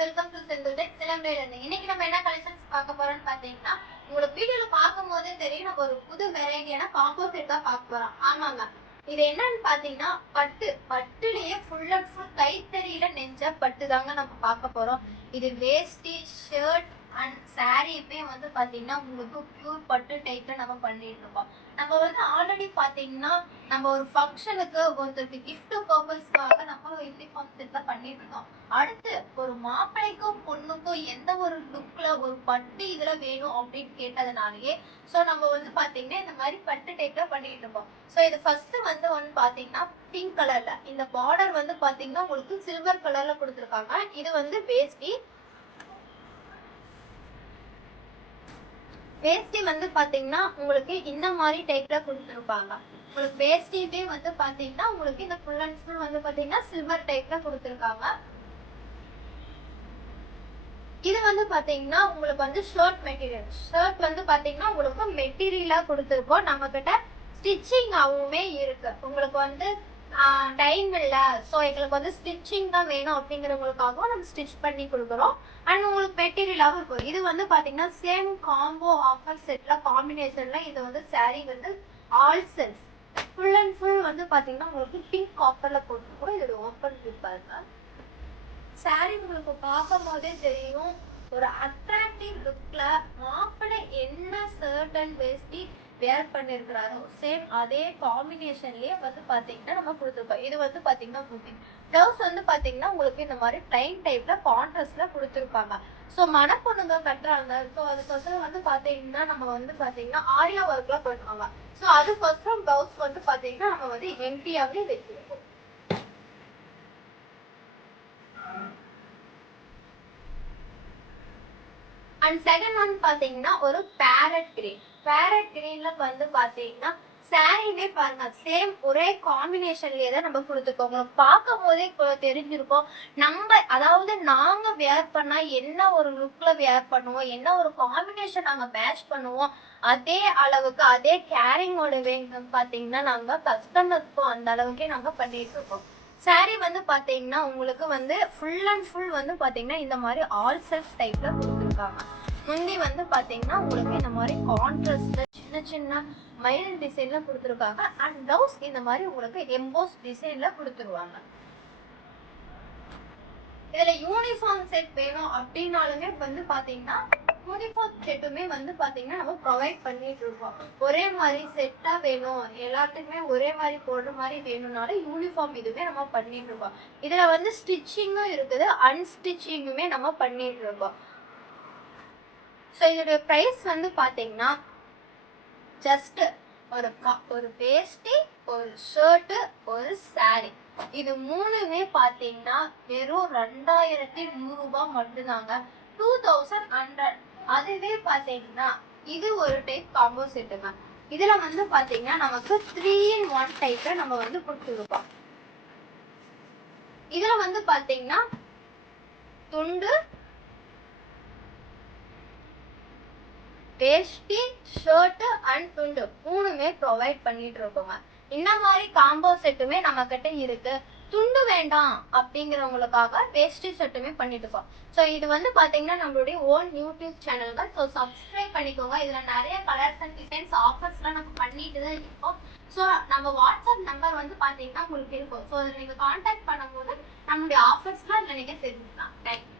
Welcome to Senthil tech Silambedu. இன்னைக்கு நம்ம என்ன கலெக்ஷன்ஸ் பார்க்க போறோம்னு பாத்தீங்கன்னா, உங்களுக்கு வீடியோல பார்க்கும் போதே தெரியும் நம்ம ஒரு புது வெரைட்டியான காம்போ செட் தான் பார்க்க போறோம். ஆமாங்க, இது என்னன்னு பாத்தீங்கன்னா பட்டுலயே ஃபுல் அண்ட் ஃபுல் கைத்தறியில நெஞ்ச பட்டு தாங்க நம்ம பார்க்க போறோம். இது வேஷ்டி, ஷர்ட் அண்ட் சாரியுமே வந்து பாத்தீங்கன்னா உங்களுக்கு பியூர் பட்டு டைப்ல நம்ம பண்ணிட்டு இருக்கோம். நம்ம வந்து ஆல்ரெடி பாத்தீங்கன்னா நம்ம ஒரு ஃபங்க்ஷனுக்கு ஒருத்தருக்கு கிஃப்ட் பர்பஸ்க்காக நம்ம யூனிஃபார்ம் செட்ல பண்ணிட்டு இருக்கோம். அடுத்து ஒரு மாப்பிள்ளைக்கும் பொண்ணுக்கும் எந்த ஒரு லுக்ல ஒரு பட்டு இதுல வேணும் அப்படின்னு கேட்டதுனாலயே ஸோ நம்ம வந்து பாத்தீங்கன்னா இந்த மாதிரி பட்டு டைப்ல பண்ணிட்டு இருக்கோம். ஸோ இது ஃபர்ஸ்ட் வந்து பாத்தீங்கன்னா பிங்க் கலர்ல இந்த பார்டர் வந்து பாத்தீங்கன்னா உங்களுக்கு சில்வர் கலர்ல கொடுத்துருக்காங்க. இது வந்து வேஷ்டி வந்து பாத்தீங்கன்னா உங்களுக்கு இந்த மாதிரி டைப்ல கொடுத்துருப்பாங்க. உங்களுக்கு வேஷ்டியுமே வந்து பாத்தீங்கன்னா உங்களுக்கு இந்த ஃபுல் அண்ட் ஃபுல் வந்து பாத்தீங்கன்னா சில்வர் டைப்ல கொடுத்துருக்காங்க. இது வந்து பாத்தீங்கன்னா உங்களுக்கு வந்து ஷர்ட் வந்து பாத்தீங்கன்னா உங்களுக்கு மெட்டீரியலா கொடுத்துருக்கோம். நம்ம கிட்ட ஸ்டிச்சிங்காவுமே இருக்கு. உங்களுக்கு வந்து டைம் இல்லை, ஸோ எங்களுக்கு வந்து ஸ்டிச்சிங் தான் வேணும் அப்படிங்கிறவங்களுக்காகவும் நம்ம ஸ்டிச் பண்ணி கொடுக்குறோம். அண்ட் உங்களுக்கு மெட்டீரியலாகவும் இருக்கும். இது வந்து பார்த்தீங்கன்னா சேம் காம்போ ஆஃபர் செட்டில் காம்பினேஷனில் இது வந்து சாரீ வந்து all cells full and full வந்து பார்த்தீங்கன்னா உங்களுக்கு பிங்க் காப்பரில் போட்டுருக்கோம். இதோட ஓப்பன் பாருங்க. சாரீ உங்களுக்கு பார்க்கும் போதே தெரியும் ஒரு அட்ராக்டிவ் லுக்ல மாப்பிள்ளை என்ன ஷர்ட் அண்ட் வேஷ்டி வேர் பண்ணிருக்கிறாரோ சேம் அதே காம்பினேஷன்லயே வந்து பாத்தீங்கன்னா நம்ம கொடுத்துருக்கோம். இது வந்து பாத்தீங்கன்னா பிளவுஸ் வந்து பாத்தீங்கன்னா உங்களுக்கு இந்த மாதிரி பிளைன் டைப்ல கான்ட்ராஸ்ட்ல கொடுத்துருப்பாங்க. ஸோ மணப்பொண்ணுங்க கட்டுறாங்க. ஸோ அதுக்கொசரம் வந்து பாத்தீங்கன்னா நம்ம வந்து பாத்தீங்கன்னா ஆரியா ஒர்க்லாம் பண்ணுவாங்க. ஸோ அதுக்கொசரம் பிளவுஸ் வந்து பாத்தீங்கன்னா நம்ம வந்து எம்டியாவே வச்சிருக்கோம். அண்ட் செகண்ட் ஒன் பாத்தீங்கன்னா ஒரு பேரட் கிரீன்ல வந்து பாத்தீங்கன்னா சாரியுமே பாருங்க சேம் ஒரே காம்பினேஷன்லயே தான் நம்ம கொடுத்துருக்கோம். உங்களுக்கு பார்க்கும் போதே தெரிஞ்சிருக்கோம் நம்ம அதாவது நாங்க வேர் பண்ணா என்ன ஒரு லுக்ல வேர் பண்ணுவோம், என்ன ஒரு காம்பினேஷன் நாங்க மேட்ச் பண்ணுவோம், அதே அளவுக்கு அதே கேரிங்கோட வேணும் பாத்தீங்கன்னா நாங்க கஸ்டமருக்கும் அந்த அளவுக்கே நாங்க பண்ணிட்டு இருக்கோம். சாரி வந்து பாத்தீங்கன்னா உங்களுக்கு வந்து ஃபுல் அண்ட் ஃபுல் வந்து பாத்தீங்கன்னா இந்த மாதிரி ஆல் செல்ஸ் டைப்ல கொடுத்துருக்காங்க. முந்தி வந்து பாத்தீங்கன்னா உங்களுக்கு இந்த மாதிரி கான்ட்ராஸ்ட்ல சின்ன சின்ன மயில் டிசைன்ல கொடுத்துருக்காங்க. அண்ட் பிளவுஸ் இந்த மாதிரி உங்களுக்கு எம்போஸ் டிசைன்ல கொடுத்துருவாங்க. இதுல யூனிஃபார்ம் செட் வேணும் அப்படின்னாலுமே வந்து பாத்தீங்கன்னா யூனிஃபார்ம் செட்டுமே வந்து பாத்தீங்கன்னா நம்ம ப்ரொவைட் பண்ணிட்டு இருக்கோம். ஒரே மாதிரி செட்டா வேணும், எல்லாத்துக்குமே ஒரே மாதிரி போடுற மாதிரி வேணும்னாலும் யூனிஃபார்ம் இதுவே நம்ம பண்ணிட்டு இருக்கோம். இதுல வந்து ஸ்டிச்சிங்கும் இருக்குது, அன்ஸ்டிச்சிங்குமே நம்ம பண்ணிட்டு இருக்கோம். ஸோ இதோடைய ப்ரைஸ் வந்து பாத்தீங்கன்னா ஜஸ்ட் ஒரு வேஷ்டி, ஒரு ஷர்ட்டு, ஒரு சாரி இது மூணுமே பாத்தீங்கன்னா வெறும் 2100 ரூபாய் மட்டும்தாங்க. 2100. அதுவே பாத்தீங்கன்னா இது ஒரு டைப் காம்போ செட்டுங்க. இதுல வந்து பாத்தீங்கன்னா நமக்கு 3-in-1 டைப்ல நம்ம வந்து கொடுத்துருக்கோம். இதுல வந்து பாத்தீங்கன்னா துண்டு, வேஷ்டி, ஷர்ட் அண்ட் துண்டு மூணுமே ப்ரொவைட் பண்ணிட்டு இருக்கோங்க. இந்த மாதிரி காம்போ செட்டுமே நம்ம கிட்ட இருக்கு. துண்டு வேண்டாம் அப்படிங்கிறவங்களுக்காக வேஷ்டி ஷர்ட்டுமே பண்ணிட்டு இருக்கோம். ஸோ இது வந்து பாத்தீங்கன்னா நம்மளுடைய ஓன் யூடியூப் சேனல் தான். ஸோ சப்ஸ்கிரைப் பண்ணிக்கோங்க. இதுல நிறைய கலர்ஸ் அண்ட் டிசைன்ஸ் ஆஃபர்ஸ்லாம் நம்ம பண்ணிட்டு தான் இருக்கோம். ஸோ நம்ம வாட்ஸ்அப் நம்பர் வந்து பாத்தீங்கன்னா உங்களுக்கு இருக்கும். ஸோ நீங்க கான்டாக்ட் பண்ணும்போது நம்மளுடைய ஆஃபர்ஸ்லாம் இதுல நீங்க தெரிஞ்சுக்கலாம். தேங்க்யூ.